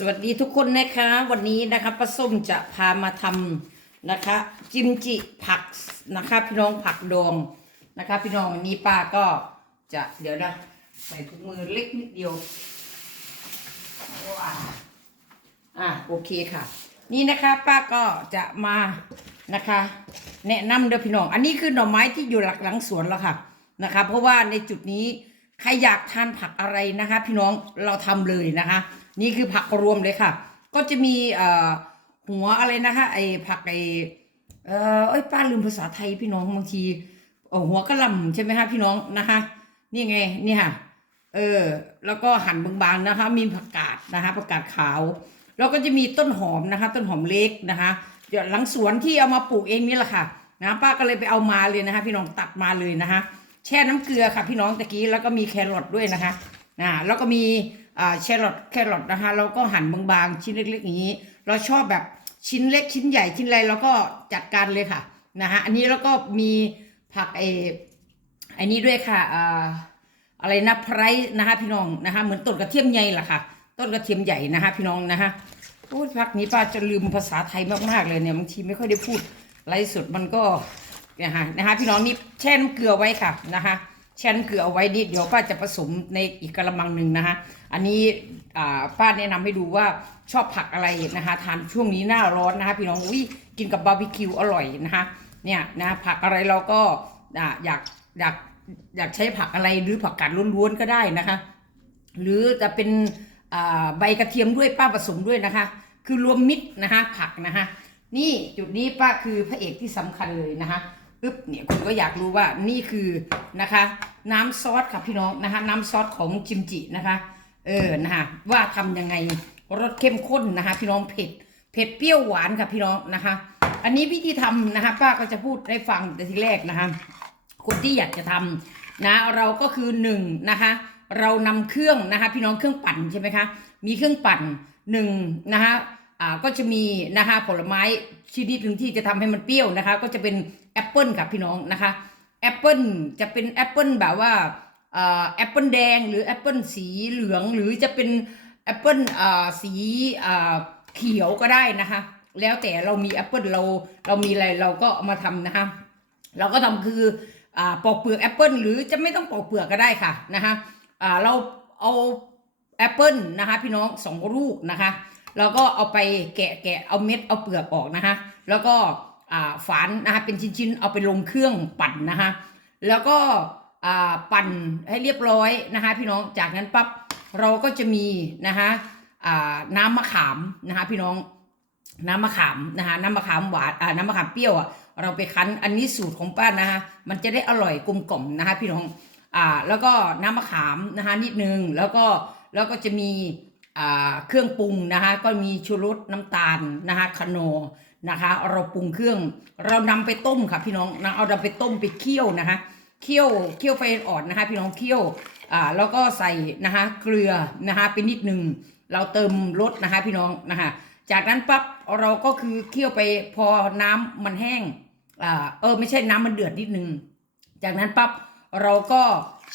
สวัสดีทุกคนนะคะ วันนี้นะคะป้าส้มจะพามาทำนะคะ จิมจิผักนะคะ พี่น้องผักดองนะคะ พี่น้องวันนี้ป้าก็จะเดี๋ยวนะใส่ถุงมือเล็กนิดเดียวว้าวอะโอเคค่ะ นี่นะคะป้าก็จะมานะคะ แนะนำเด้อพี่น้อง อันนี้คือหน่อไม้ที่อยู่หลักหลังสวนแล้วค่ะนะคะ เพราะว่าในจุดนี้ใครอยากทานผักอะไรนะคะ พี่น้องเราทำเลยนะคะ นี่คือผักรวมเลยค่ะ ก็จะมีเอ่อหัวอะไรนะคะไอ้ผักไอเออเอ้ยป้าลืมภาษาไทยพี่น้องบางทีเออหัวกระลำใช่ไหมคะพี่น้องนะคะ นี่ไงนี่ค่ะเออ แล้วก็หั่นบางๆนะคะ มีผักกาดนะคะผักกาดขาว แล้วก็จะมีต้นหอมนะคะ ต้นหอมเล็กนะคะเดี๋ยวหลังสวนที่เอามาปลูกเองนี่แหละค่ะนะป้าก็เลยไปเอามาเลยนะคะ พี่น้องตัดมาเลยนะคะ แช่น้ำเกลือค่ะ พี่น้องตะกี้แล้วก็มีแครอทด้วยนะคะนะแล้วก็มี แครอทแครอทนะคะเราก็หั่นบางๆชิ้นเล็กๆอย่างนี้ เราชอบแบบชิ้นเล็กชิ้นใหญ่ชิ้นอะไรเราก็จัดการเลยค่ะนะคะอันนี้แล้วก็มีผักไอไอ้นี้ด้วยค่ะอ่าอะไรนะไพรนะคะพี่น้องนะคะเหมือนต้นกระเทียมใหญ่ล่ะค่ะ ต้นกระเทียมใหญ่นะคะพี่น้องนะคะโอ้ยพักนี้ป้าจะลืมภาษาไทยมากๆเลยเนี่ยบางทีไม่ค่อยได้พูดไลฟ์สดมันก็นะคะนะคะพี่น้องนี่แช่น้ำเกลือไว้ค่ะนะคะ ช่น้ำเกลือเอาไว้นี่เดี๋ยวป้าจะผสมในอีกกระมังหนึ่งนะคะอันนี้ป้าแนะนำให้ดูว่าชอบผักอะไรนะคะทานช่วงนี้หน้าร้อนนะคะพี่น้องอุ้ยกินกับบาร์บีคิวอร่อยนะคะเนี่ยนะผักอะไรเราก็อยากอยากอยากใช้ผักอะไรหรือผักกาดล้วนๆก็ได้นะคะ หรือจะเป็นใบกระเทียมด้วยป้าผสมด้วยนะคะ คือรวมมิตรนะคะผักนะคะนี่จุดนี้ป้าคือพระเอกที่สำคัญเลยนะคะ อึ๊บเนี่ยคุณก็อยากรู้ว่านี่คือนะคะ น้ำซอสค่ะพี่น้องนะคะ น้ำซอสของจิมจินะคะ เออนะคะว่าทำยังไงรสเข้มข้นนะคะ พี่น้องเผ็ดเผ็ดเปรี้ยวหวานค่ะพี่น้องนะคะ อันนี้วิธีทำนะคะป้าก็จะพูดให้ฟังแต่ทีแรกนะคะ คนที่อยากจะทำนะเราก็คือหนึ่งนะคะ เรานำเครื่องนะคะ พี่น้องเครื่องปั่นใช่ไหมคะมีเครื่องปั่นหนึ่งนะคะอ่าก็จะมีนะคะผลไม้ชนิดหนึ่งที่จะทำให้มันเปรี้ยวนะคะ ก็จะเป็น แอปเปิลค่ะพี่น้องนะคะแอปเปิลจะเป็นแอปเปิลแบบว่าแอปเปิลแดงหรือแอปเปิลสีเหลืองหรือจะเป็นแอปเปิลสีเขียวก็ได้นะคะ แล้วแต่เรามีแอปเปิลเราเรามีอะไรเราก็เอามาทำนะคะ เราก็ทำคืออปอกเปลือกแอปเปิลหรือจะไม่ต้องปอกเปลือกก็ได้ค่ะนะคะเราเอาแอปเปิลนะคะ พี่น้องสองลูกนะคะเราก็เอาไปแกะแกะเอาเม็ดเอาเปลือกออกนะคะ แล้วก็ ฝานนะคะเป็นชิ้นๆ เอาไปลงเครื่องปั่นนะคะแล้วก็ปั่นให้เรียบร้อยนะคะพี่น้องจากนั้นปั๊บเราก็จะมีนะคะน้ำมะขามนะคะพี่น้องน้ำมะขามนะคะน้ำมะขามหวานอ่าน้ำมะขามเปรี้ยวอะเราไปคั้นอันนี้สูตรของป้านะคะมันจะได้อร่อยกลมกล่อมนะคะพี่น้องอ่าแล้วก็น้ำมะขามนะคะนิดนึงแล้วก็แล้วก็จะมีอ่าเครื่องปรุงนะคะก็มีชูรสน้ำตาลนะคะคโน นะคะ เราปรุงเครื่อง เรานำไปต้มค่ะพี่น้องนะเอานำไปต้มไปเคี่ยวนะคะ เคี่ยวเคี่ยวไฟอ่อนนะคะ พี่น้องเคี่ยวอ่าแล้วก็ใส่นะคะเกลือนะคะไปนิดหนึ่งเราเติมรสนะคะพี่น้องนะคะ จากนั้นปั๊บเราก็คือเคี่ยวไปพอน้ำมันแห้งอ่าเออไม่ใช่น้ำมันเดือดนิดนึง จากนั้นปั๊บเราก็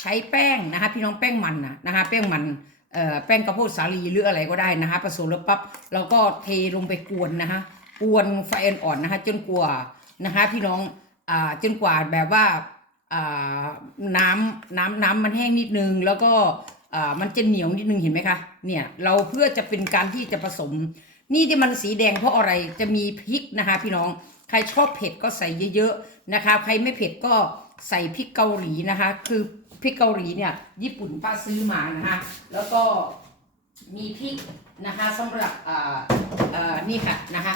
ใช้แป้งนะคะ พี่น้องแป้งมันนะนะคะ แป้งมันเอ่อแป้งกระโพดสาลีหรืออะไรก็ได้นะคะผสมแล้วปั๊บเราก็เทลงไปกวนนะคะ กวนไฟอ่อนๆนะคะ จนกว่านะคะ พี่น้องอ่าจนกว่าแบบว่าอ่าน้ำน้ำน้ำมันแห้งนิดนึง แล้วก็อ่ามันจะเหนียวนิดนึงเห็นไหมคะเนี่ยเราเพื่อจะเป็นการที่จะผสม นี่ที่มันสีแดงเพราะอะไรจะมีพริกนะคะ พี่น้องใครชอบเผ็ดก็ใส่เยอะๆนะคะ ใครไม่เผ็ดก็ใส่พริกเกาหลีนะคะ คือพริกเกาหลีเนี่ยญี่ปุ่นป้าซื้อมานะคะแล้วก็มีพริกนะคะสำหรับอ่าอ่อนี่ค่ะนะคะ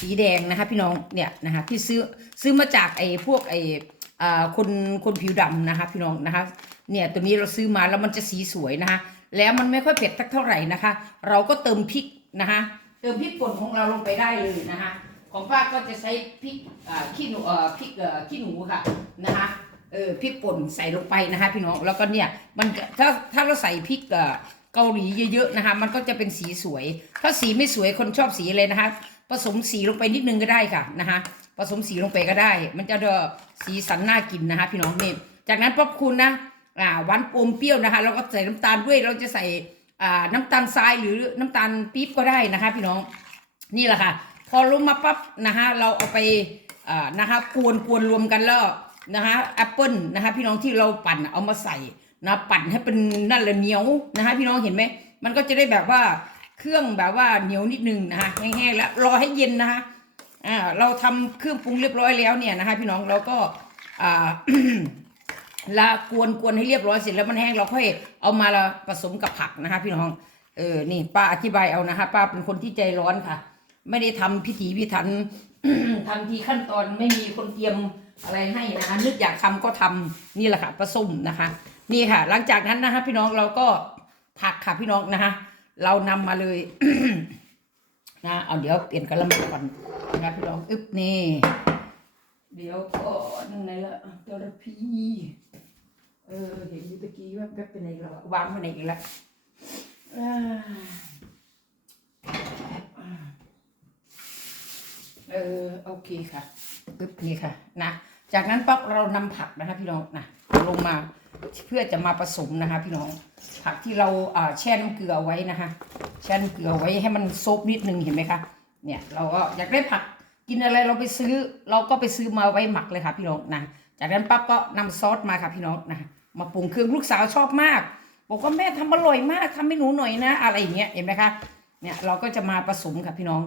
สีแดงนะคะ พี่น้องเนี่ยนะคะที่ซื้อซื้อมาจากไอ้พวกไอ้อ่คนคนผิวดำนะคะ พี่น้องนะคะ เนี่ยตัวนี้เราซื้อมาแล้วมันจะสีสวยนะคะ แล้วมันไม่ค่อยเผ็ดสักเท่าไหร่นะคะ เราก็เติมพริกนะคะ เติมพริกป่นของเราลงไปได้เลยนะคะ ของป้าก็จะใช้พริกอ่ขี้หนูอ่พริกอ่ขี้หนูค่ะนะคะเออพริกป่นใส่ลงไปนะคะ พี่น้องแล้วก็เนี่ยมันถ้าถ้าเราใส่พริกเอ่เกาหลีเยอะๆนะคะ มันก็จะเป็นสีสวย ถ้าสีไม่สวยคนชอบสีอะไรนะคะ ผสมสีลงไปนิดนึงก็ได้ค่ะนะคะผสมสีลงไปก็ได้ มันจะเดอสีสันน่ากินนะคะพี่น้องนี่จากนั้นป๊อปคุณนะอ่าหวานอมเปรี้ยวนะคะแล้วก็ใส่น้ำตาลด้วยเราจะใส่อ่าน้ำตาลทรายหรือน้ำตาลปี๊บก็ได้นะคะพี่น้องนี่แหละค่ะ พอลงมาปั๊บนะคะเราเอาไปอ่านะคะกวนกวนรวมกันแล้วนะคะแอปเปิลนะคะพี่น้องที่เราปั่นเอามาใส่นะปั่นให้เป็นนั่นแหละเหนียวนะคะพี่น้องเห็นไหมมันก็จะได้แบบว่า เครื่องแบบว่าเหนียวนิดนึงนะคะแห้งๆแล้วรอให้เย็นนะคะอ่าเราทำเครื่องปรุงเรียบร้อยแล้วเนี่ยนะคะ พี่น้องเราก็อ่าละกวนกวนให้เรียบร้อยเสร็จแล้วมันแห้งเราค่อยเอามาละผสมกับผักนะคะ พี่น้องเออนี่ป้าอธิบายเอานะคะป้าเป็นคนที่ใจร้อนค่ะ ไม่ได้ทำพิถีพิถันทำทีขั้นตอนไม่มีคนเตรียมอะไรให้นะคะนึกอยากทำก็ทำนี่แหละค่ะผสมนะคะ นี่ค่ะ หลังจากนั้นนะคะ พี่น้องเราก็ผักค่ะพี่น้องนะคะ เรานำมาเลยนะเอาเดี๋ยวเปลี่ยนกระมังก่อนนะพี่น้องอึ๊บนี่เดี๋ยวก่อนไหนละเจ้าละพีเออเห็นอยู่ตะกี้ว่าแป๊บเป็นไหนแล้ววางไว้ไหนอีกล้วอ่าเออโอเคค่ะปึ๊บนี่ค่ะ นะ จากนั้นปั๊บเรานำผักนะคะพี่น้องนะลงมา เพื่อจะมาผสมนะคะพี่น้องผักที่เราแช่น้ำเกลือไว้นะคะแช่น้ำเกลือไว้ให้มันซบนิดนึงเห็นไหมคะเนี่ยเราก็อยากได้ผักกินอะไรเราไปซื้อ เราก็ไปซื้อมาไว้หมักเลยค่ะพี่น้องนะจากนั้นปั๊บก็นำซอสมาค่ะพี่น้องนะมาปรุงเครื่องลูกสาวชอบมาก บอกว่าแม่ทำอร่อยมากทำให้หนูหน่อยนะ อะไรอย่างเงี้ยเห็นไหมคะเนี่ยเราก็จะมาผสมค่ะพี่น้อง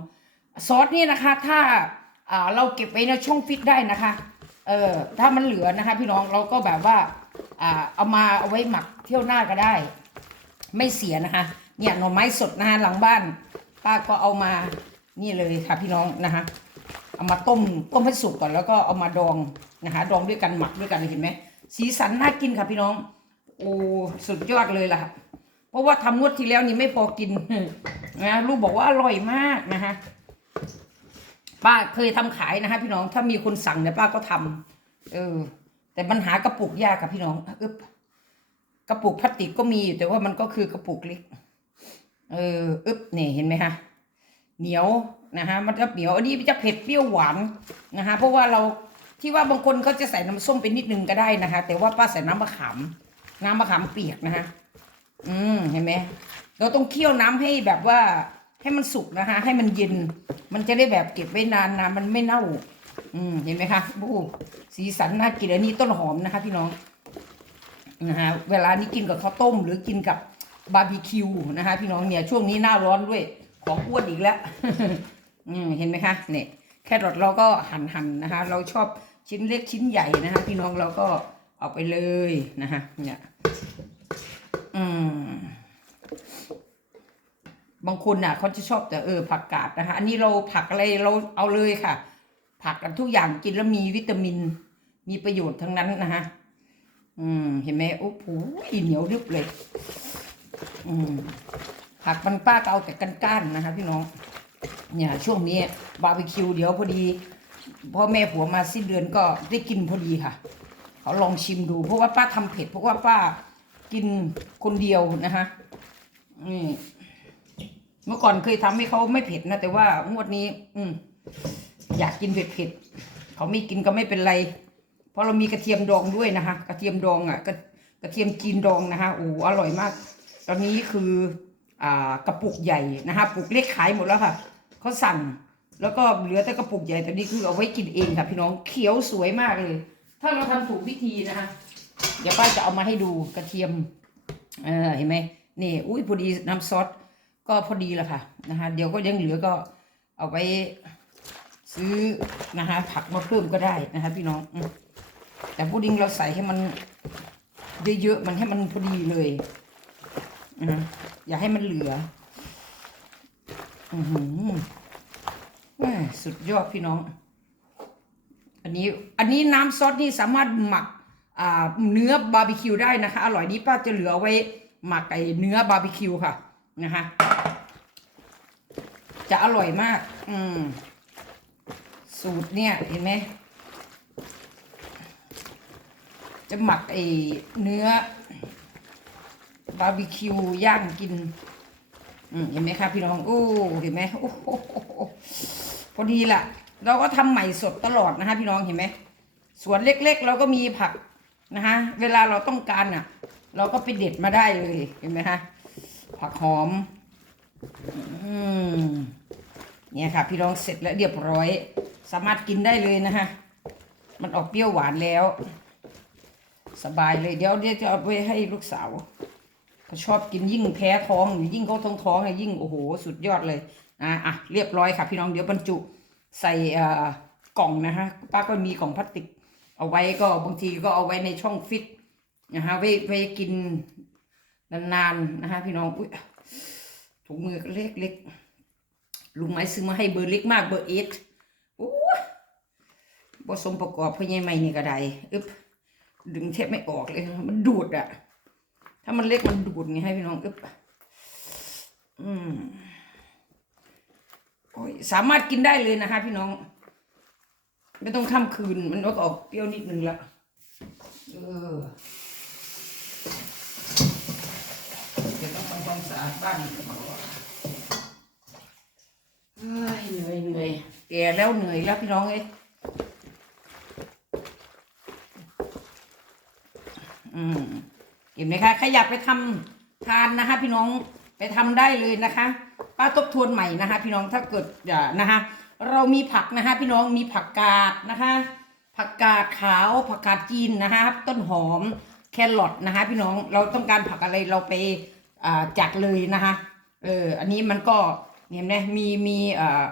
ซอสนี่นะคะ ถ้าเราเก็บไว้ในช่องฟิตได้นะคะเออถ้ามันเหลือนะคะ พี่น้องเราก็แบบว่า เอามาเอาไว้หมักเที่ยวหน้าก็ได้ ไม่เสียนะคะ เนี่ยหน่อไม้สดนะคะหลังบ้าน ป้าก็เอามานี่เลยค่ะพี่น้องนะคะเอามาต้มต้มให้สุกก่อนแล้วก็เอามาดองนะคะดองด้วยกันหมักด้วยกันเห็นไหมสีสันน่ากินค่ะพี่น้องโอ้สุดยอดเลยล่ะ เพราะว่าทำงวดที่แล้วนี่ไม่พอกินนะลูกบอกว่าอร่อยมากนะคะป้าเคยทำขายนะคะพี่น้องถ้ามีคนสั่งเนี่ยป้าก็ทำเออ แต่มันหากระปุกยากค่ะพี่น้องอึบกระปุกพลาสติกก็มีอยู่แต่ว่ามันก็คือกระปุกเล็ก เอออึบเนี่ยเห็นไหมคะเหนียวนะฮะมันจะเหนียวอันนี้จะเผ็ดเปรี้ยวหวานนะคะเพราะว่าเราที่ว่าบางคนเขาจะใส่น้ำส้มไปนิดนึงก็ได้นะคะ แต่ว่าป้าใส่น้ำมะขามน้ำมะขามเปียกนะคะอืมเห็นไหมเราต้องเคี่ยวน้ำให้แบบว่าให้มันสุกนะคะ ให้มันเย็น มันจะได้แบบเก็บไว้นานนะมันไม่เน่า อืมเห็นไหมคะโอ้สีสันน่ากินอันนี้ต้นหอมนะคะ พี่น้องนะฮะเวลานี้กินกับข้าวต้ม หรือกินกับบาร์บีคิวนะคะ พี่น้องเนี่ยช่วงนี้หน้าร้อนด้วย ของอ้วนอีกแล้วอืมเห็นไหมคะเนี่ยแครอทเราก็หั่นหั่นนะคะ เราชอบชิ้นเล็กชิ้นใหญ่นะคะ พี่น้องเราก็เอาไปเลยนะคะเนี่ยอืมบางคนน่ะเขาจะชอบแต่เออผักกาดนะคะ อันนี้เราผักอะไรเราเอาเลยค่ะ ผักกันทุกอย่างกินแล้วมีวิตามิน มีประโยชน์ทั้งนั้นนะคะอืม เห็นไหมโอ้โหเหนียวรึบเลย อืม ผักมันป้าก็เอาแต่ก้านๆนะคะพี่น้อง เนี่ยช่วงนี้บาร์บีคิวเดี๋ยวพอดีพ่อแม่ผัวมาสิ้นเดือนก็ได้กินพอดีค่ะ เขาลองชิมดู เพราะว่าป้าทำเผ็ดเพราะว่าป้ากินคนเดียวนะคะนี่เมื่อก่อนเคยทำให้เขาไม่เผ็ดนะ แต่ว่างวดนี้ อืม อยากกินเผ็ดๆเขาไม่กินก็ไม่เป็นไร เพราะเรามีกระเทียมดองด้วยนะคะ กระเทียมดองอะกระกระเทียมจีนดองนะคะโอ้อร่อยมาก ตอนนี้คืออ่ากระปุกใหญ่นะคะปุกเล็กขายหมดแล้วค่ะเขาสั่งแล้วก็เหลือแต่กระปุกใหญ่ต่นี้คือเอาไว้กินเองค่ะพี่น้องเขียวสวยมากเลย ถ้าเราทำถูกวิธีนะคะเดี๋ยวป้าจะเอามาให้ดูกระเทียมเออเห็นไหมนี่อุ้ยพอดีน้ำซอสก็พอดีแล้วค่ะนะคะเดี๋ยวก็ยังเหลือก็เอาไป ซื้อนะคะผักมาเพิ่มก็ได้นะคะพี่น้องแต่พุดดิ้งเราใส่ให้มันเยอะๆมันให้มันพอดีเลยอืมอย่าให้มันเหลือ อือหือสุดยอดพี่น้อง อันนี้อันนี้น้ำซอสนี่สามารถหมักเนื้อบาร์บีคิวได้นะคะ อร่อยนี้ป้าจะเหลือไว้หมักไอเนื้อบาร์บีคิวค่ะนะคะจะอร่อยมาก อืม สูตรเนี่ยเห็นไหมจะหมักไอ้เนื้อบาร์บีคิวย่างกินอืเห็นไหมคะพี่น้องโอ้เห็นไหมโอ้โหพอดีละเราก็ทำใหม่สดตลอดนะคะพี่น้องเห็นไหมสวนเล็กๆ เราก็มีผักนะคะเวลาเราต้องการอะ เราก็ไปเด็ดมาได้เลยเห็นไหมคะผักหอม อืม เนี่ยค่ะ พี่น้องเสร็จแล้วเรียบร้อย สามารถกินได้เลยนะฮะมันออกเปรี้ยวหวานแล้ว สบายเลยเดี๋ยวเดี๋ยวจะเอาไปให้ลูกสาวเขาชอบกินยิ่งแพ้ท้องยิ่งเขาท้องท้องๆอะยิ่งโอ้โหสุดยอดเลยอะอะเรียบร้อยค่ะ พี่น้องเดี๋ยวบรรจุใส่อ่อกล่องนะฮะป้าก็มีกล่องพลาสติก เอาไว้ก็บางทีก็เอาไว้ในช่องฟิตนะฮะไว้ไว้กินนานๆนะฮะพี่น้องอุ้ยถุงมือก็เล็กเลุงไม้ซื้อมาให้เบอร์เล็กมากเบอร์เอ็ดโอ้ผสมประกอบพ่อใหญ่ใหม่นี่ก็ได้อึบดึงแทบไม่ออกเลย มันดูดอะถ้ามันเล็กมันดูดไงให้พี่น้องอึบอืมโอ้ยสามารถกินได้เลยนะคะพี่น้อง ไม่ต้องข้าคืน มันก็ออกเปรี้ยวนิดนึงละเออเดี๋ยวต้องทำความสะอาดบ้าน เฮ้ยเหนื่อยเหนื่อยแก่แล้วเหนื่อยแล้วพี่น้องเอ้ยอืมเห็นไหมคะใครอยากไปทำทานนะคะ พี่น้องไปทำได้เลยนะคะป้าทบทวนใหม่นะคะ พี่น้องถ้าเกิดอย่านะคะ เรามีผักนะคะ พี่น้องมีผักกาดนะคะ ผักกาดขาวผักกาดจีนนะคะ ต้นหอมแครอทนะคะ พี่น้องเราต้องการผักอะไรเราไปอ่าจัดเลยนะคะเอออันนี้มันก็ เห็นไหมมีมีเอ่อ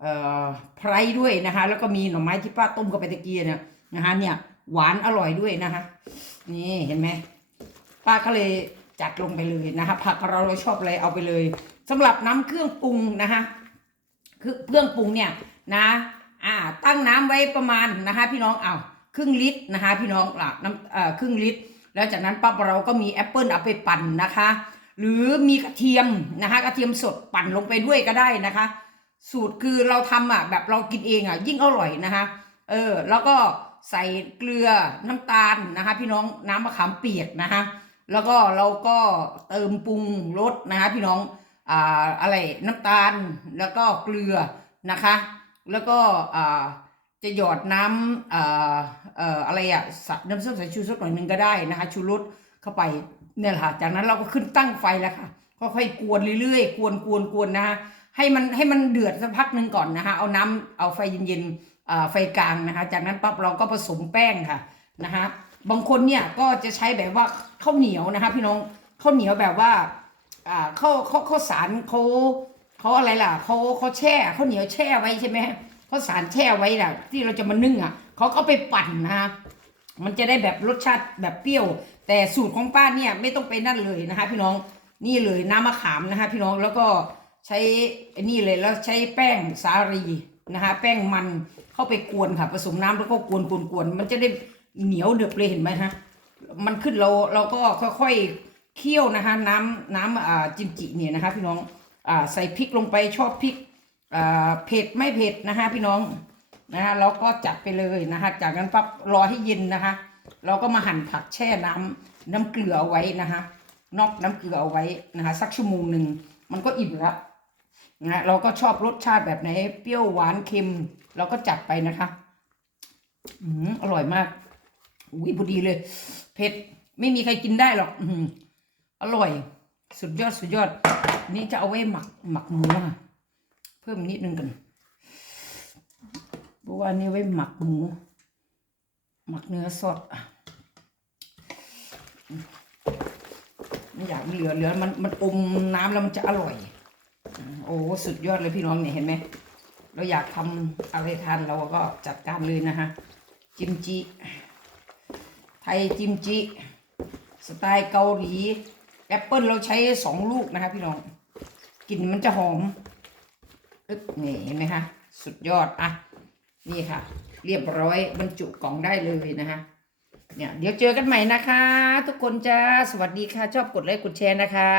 เอ่อไพรด้วยนะคะ แล้วก็มีหน่อไม้ที่ป้าต้มกับไปตะเกียเนี่ยนะคะ เนี่ยหวานอร่อยด้วยนะคะ นี่เห็นไหมป้าก็เลยจัดลงไปเลยนะคะ ผักเราเราชอบอะไรเอาไปเลยสำหรับน้ำเครื่องปรุงนะคะคือเครื่องปรุงเนี่ยนะอ่าตั้งน้ำไว้ประมาณนะคะ พี่น้องเอาครึ่งลิตรนะคะ พี่น้องอะน้ำเอ่อครึ่งลิตร แล้วจากนั้นปั๊บเราก็มีแอปเปิลเอาไปปั่นนะคะ หรือมีกระเทียมนะคะกระเทียมสดปั่นลงไปด้วยก็ได้นะคะ สูตรคือเราทำอะแบบเรากินเองอะยิ่งอร่อยนะคะ เออ แล้วก็ใส่เกลือน้ำตาลนะคะ พี่น้องน้ำมะขามเปียกนะคะ แล้วก็เราก็เติมปรุงรสนะคะพี่น้องอ่าอะไรน้ำตาลแล้วก็เกลือนะคะ แล้วก็อ่าจะหยอดน้ำอ่าเอ่ออะไรอะสะน้ำส้มสายชูรสหน่อยหนึงก็ได้นะคะ ชูรสเข้าไป เนี่ยค่ะ จากนั้นเราก็ขึ้นตั้งไฟแล้วค่ะค่อยๆกวนเรื่อยๆกวนกวนกวนนะคะให้มันให้มันเดือดสักพักหนึ่งก่อนนะคะเอาน้ำเอาไฟเย็นๆไฟกลางนะคะ จากนั้นปั๊บเราก็ผสมแป้งค่ะนะคะบางคนเนี่ยก็จะใช้แบบว่าข้าวเหนียวนะคะ พี่น้องข้าวเหนียวแบบว่าอ่าข้าวข้าวข้าวสารเขาเขาอะไรล่ะเขาเขาแช่ข้าวเหนียวแช่ไว้ใช่ไหมข้าวสารแช่ไว้น่ะ ที่เราจะมานึ่งอะเขาก็เอาไปปั่นนะคะ มันจะได้แบบรสชาติแบบเปรี้ยว แต่สูตรของป้าเนี่ยไม่ต้องไปนั่นเลยนะคะ พี่น้องนี่เลยน้ำมะขามนะคะ พี่น้องแล้วก็ใช้อนี่เลยแล้วใช้แป้งสาลีนะคะ แป้งมันเข้าไปกวนค่ะผสมน้ำแล้วก็กวนกวนกวนมันจะได้เหนียวเดือบเลยเห็นไหมฮะมันขึ้นเราเราก็ค่อยๆเคี่ยวนะคะ น้ำน้ำอ่าจิมจิเนี่ยนะคะ พี่น้องอ่าใส่พริกลงไปชอบพริกอ่าเผ็ดไม่เผ็ดนะคะ พี่น้อง นะคะเราก็จัดไปเลยนะคะ จากนั้นปั๊บรอให้เย็นนะคะ เราก็มาหั่นผักแช่น้ำน้ำเกลือเอาไว้นะคะนอกน้ำเกลือเอาไว้นะคะ สักชั่วโมงหนึ่งมันก็อิ่มแล้วนะเราก็ชอบรสชาติแบบไหนเปรี้ยวหวานเค็ม เราก็จัดไปนะคะอืมอร่อยมากอุ้ยพอดีเลย เผ็ดไม่มีใครกินได้หรอก อื้อหืออร่อย สุดยอดสุดยอด นี่จะเอาไว้หมักหมักหมูค่ะเพิ่มนิดนึงกัน เพราะว่านี่ไว้หมักหมู หมักเนื้อสดอะไม่อยากเหลือเหลือมันมันอมน้ำแล้วมันจะอร่อย โอ้สุดยอดเลยพี่น้องเนี่ยเห็นไหมเราอยากทำอะไรทานเราก็จัดการเลยนะฮะจิมจิไทยจิมจิสไตล์เกาหลีแอปเปิลเราใช้สองลูกนะคะพี่น้องกลิ่นมันจะหอมอึ๊บนี่เห็นไหมคะ สุดยอด อะ นี่ค่ะ เรียบร้อยบรรจุกล่องได้เลยนะคะเนี่ยเดี๋ยวเจอกันใหม่นะคะ ทุกคนจ้าสวัสดีค่ะ ชอบกดไลค์กดแชร์นะคะ